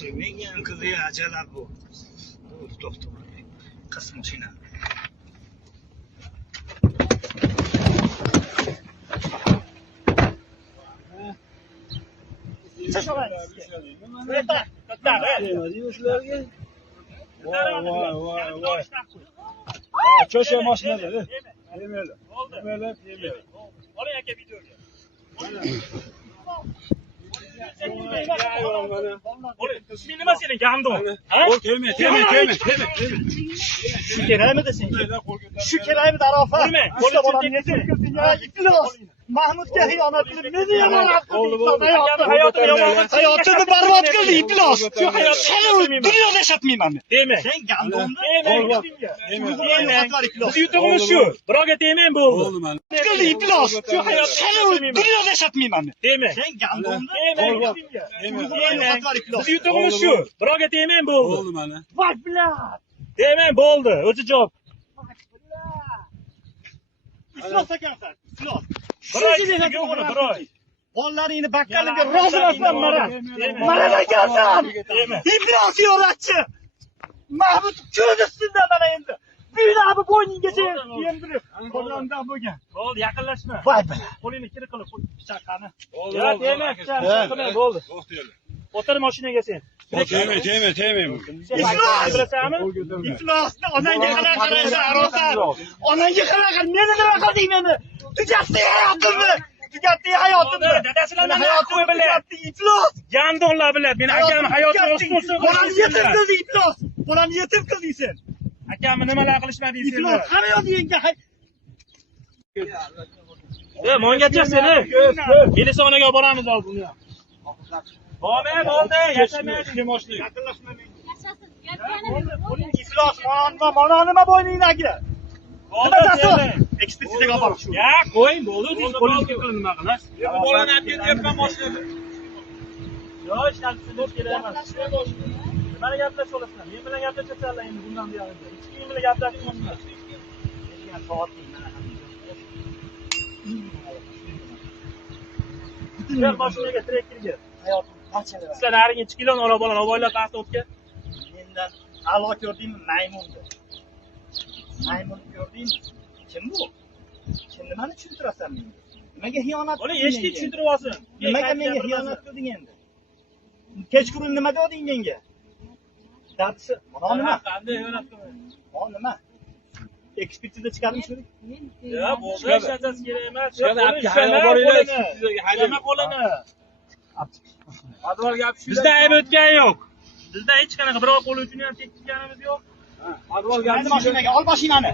Menga qiziga ajalab bu. To'xta. Qis mashina. Voy. Cho'sha mashinada. Yemaydi. Oling aka videoga. İsmin nima senin Gandon? Kelme. Şu keraymi desin? Şu keraymi de Arafa. İşte bana ne söylüyorsun ya? İflas. Mahmutga xiyonat qilib, meni yomonat qildi. Hayotini barbod qildi, iflos. Seni dunyoda yashatmayman men. Deme. Sen Gandonda Biz yutug'imiz shu. Birovga tegmang bo'ldi. Qildi, iflos. Seni dunyoda yashatmayman men. Deme. Sen Gandonda Biz yutug'imiz shu. Birovga tegmang bo'ldi. Bo'ldi mana. Voy bilat. Demang bo'ldi, o'zi javob. İflos ekansan, iflos. Biroy. Bolalaringni bakkalimga rozimasman mana. Mana ekansan. İflos yo'ratchi. Mahmud ko'z ustida mana endi. Buylabni bo'yninggacha yendirib, qo'londan bo'lgan. Bo'ldi, yaqinlashma. Voy bilat. Qo'lingni kir qilib pichoqani. Ya, demak, pichoqni bo'ldi. O'tir mashinaga sen. Tegmay. Bilasanmi? İflosni onangga qaraysan, arosan. Onangga qaraysan, meni nima qilding meni? Tugatding hayotimni. Dadasilarni hayotini biladi. İflos. Gandonlar biladi. Meni akamni hayotini ustun bolani yetim qildi iflos. Bolani yetim qilding sen. Akamni nimalar qilishmading sen? İflos, qara yodingga. Mongacha seni. Militsiyaga olib boramiz hozir buni. Bo'ldi, yashamaydi mashina. Yaqinlashma menga. İflos, mana nima bo'yningdagi? Bo'ldi, ekspertizaga olib borib. Ya, qo'ying, bo'ldi. Qo'lingizga qilib nima qilasiz? Bolani olib ketyapman mashinada. Yo'q, ishlatishni kerak emas. Nimani gaplashib olasizlar? Men bilan gaplashasizlar endi bundan buyog'iga. Hech kim bilan gaplashmayman. Menga soating mana ham. Mashinaga trekkerga. Hayotim qanchalar? Sizlar nariga 2 kiloni olib olib oylab avtobusga. Mendan a'lo ko'rdingmi maymunni? Maymun ko'rdingmi? Kim bu? Sen nimani tushuntirasan menga? Nimaga xiyonat qilding? Ola eshitib tushuntirib olsin. Nimaga menga xiyonat qilding endi? Kechqurun nima deding menga? Darsi, mana nima? Qanday xiyonat qilding? Mana nima? Ekspertiza chiqarib shurik? Ya, bo'ldi, ishlatasiz kerak emas. Shana qo'lini. Qo'lini. Advor gap shu. Bizda ayb o'tgan yo'q. Bizda hech qanaqa birov qo'li uchun ham tekkanimiz yo'q. Advor gap. Mashinaga ol mashinani.